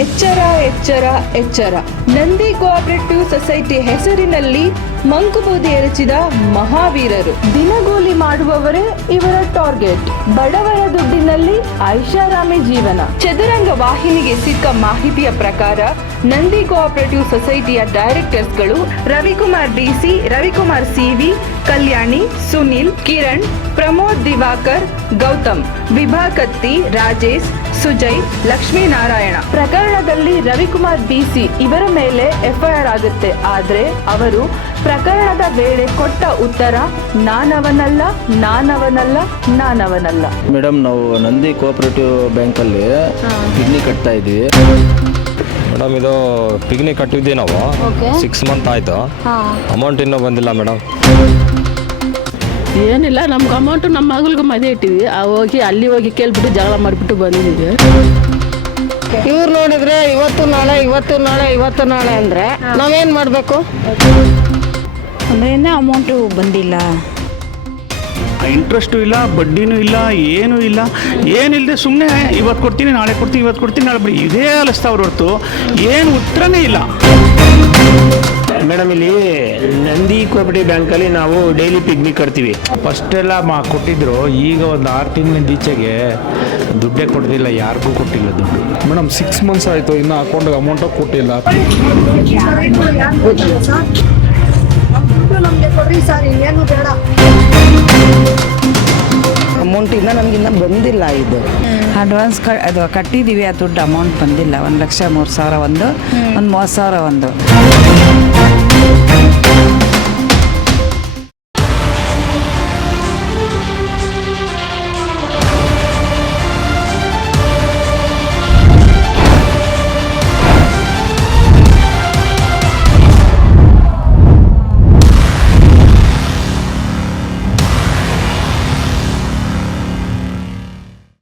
ಎಚ್ಚರ ಎಚ್ಚರ ಎಚ್ಚರ. ನಂದಿ ಕೋಆಪರೇಟಿವ್ ಸೊಸೈಟಿ ಹೆಸರಿನಲ್ಲಿ ಮಂಕುಬೂದಿ ಎರಚಿದ ಮಹಾವೀರರು. ದಿನಗೂಲಿ ಮಾಡುವವರೇ ಇವರ ಟಾರ್ಗೆಟ್. ಬಡವರ ದುಡ್ಡಿನಲ್ಲಿ ಐಷಾರಾಮಿ ಜೀವನ. ಚದುರಂಗ ವಾಹಿನಿಗೆ ಸಿಕ್ಕ ಮಾಹಿತಿಯ ಪ್ರಕಾರ ನಂದಿ ಕೋಆಪರೇಟಿವ್ ಸೊಸೈಟಿಯ ಡೈರೆಕ್ಟರ್ಸ್ಗಳು ರವಿಕುಮಾರ್ ಡಿಸಿ, ರವಿಕುಮಾರ್ ಸಿವಿ, ಕಲ್ಯಾಣಿ, ಸುನಿಲ್, ಕಿರಣ್, ಪ್ರಮೋದ್, ದಿವಾಕರ್, ಗೌತಮ್, ವಿಭಾ ಕತ್ತಿ, ರಾಜೇಶ್, ಸುಜಯ್, ಲಕ್ಷ್ಮೀನಾರಾಯಣ. ಪ್ರಕರಣದಲ್ಲಿ ರವಿಕುಮಾರ್ ಡಿಸಿ ಇವರ ಮೇಲೆ ಎಫ್ಐಆರ್ ಆಗುತ್ತೆ. ಆದ್ರೆ ಅವರು ಪ್ರಕರಣದ ವೇಳೆ ಕೊಟ್ಟ ಉತ್ತರ ನಾನವನಲ್ಲ, ನಾನವನಲ್ಲ, ನಾನವನಲ್ಲ. ಮೇಡಮ್, ನಾವು ನಂದಿ ಕೋಆಪರೇಟಿವ್ ಬ್ಯಾಂಕಲ್ಲಿ ಪಿಗ್ನಿ ಕಟ್ತಾ ಇದ್ವಿ. ಮೇಡಮ್, ಇದು ಪಿಗ್ನಿ ಕಟ್ಟಿದ್ವಿ ನಾವು 6 ಮಂತ್ ಆಯಿತು. ಅಮೌಂಟ್ ಇನ್ನೂ ಬಂದಿಲ್ಲ ಮೇಡಮ್. ಏನಿಲ್ಲ, ನಮ್ಗೆ ಅಮೌಂಟು ನಮ್ಮ ಮಗಳಿಗೆ ಮದುವೆ ಇಟ್ಟಿದ್ವಿ. ಅಲ್ಲಿ ಹೋಗಿ ಕೇಳ್ಬಿಟ್ಟು ಜಗಳ ಮಾಡಿಬಿಟ್ಟು ಬಂದಿದ್ದೀವಿ. ಇವ್ರು ನೋಡಿದ್ರೆ ಇವತ್ತು ನಾಳೆ ಅಂದರೆ ನಾವೇನು ಮಾಡಬೇಕು? ಅಂದರೆ ಅಮೌಂಟು ಬಂದಿಲ್ಲ, ಇಂಟ್ರೆಸ್ಟು ಇಲ್ಲ, ಬಡ್ಡಿನೂ ಇಲ್ಲ, ಏನೂ ಇಲ್ಲ. ಏನಿಲ್ಲದೆ ಸುಮ್ಮನೆ ಇವತ್ತು ಕೊಡ್ತೀನಿ, ನಾಳೆ ಕೊಡ್ತೀನಿ, ಇವತ್ತು ಕೊಡ್ತೀನಿ, ನಾಳೆ ಬರೀ ಇದೇ ಅಲಿಸ್ತಾವ್ರ ಹೊರತು ಏನು ಉತ್ತರನೇ ಇಲ್ಲ. ಮೇಡಮ್, ಇಲ್ಲಿ ನಂದಿ ಕೋಆಪರೇಟಿವ್ ಬ್ಯಾಂಕಲ್ಲಿ ನಾವು ಡೈಲಿ ಪಿಗ್ನಿ ಕಟ್ತೀವಿ. ಫಸ್ಟೆಲ್ಲ ಕೊಟ್ಟಿದ್ರು. ಈಗ ಒಂದು 6 ತಿಂಗಳಿಂದ ಈಚೆಗೆ ದುಡ್ಡೇ ಕೊಡ್ತಿಲ್ಲ, ಯಾರಿಗೂ ಕೊಟ್ಟಿಲ್ಲ ದುಡ್ಡು. ಮೇಡಮ್ 6 ಮಂತ್ಸ್ ಆಯಿತು, ಇನ್ನು ಅಕೌಂಟಿಗೆ ಅಮೌಂಟು ಕೊಟ್ಟಿಲ್ಲ. ಅಮೌಂಟ್ ಇಂದ ನಮಗಿನ್ನ ಬಂದಿಲ್ಲ. ಇದು ಅಡ್ವಾನ್ಸ್ ಅದು ಕಟ್ಟಿದ್ದೀವಿ, ಆ ದುಡ್ಡು ಅಮೌಂಟ್ ಬಂದಿಲ್ಲ. 1,03,000 ಒಂದು 30,000 ಒಂದು.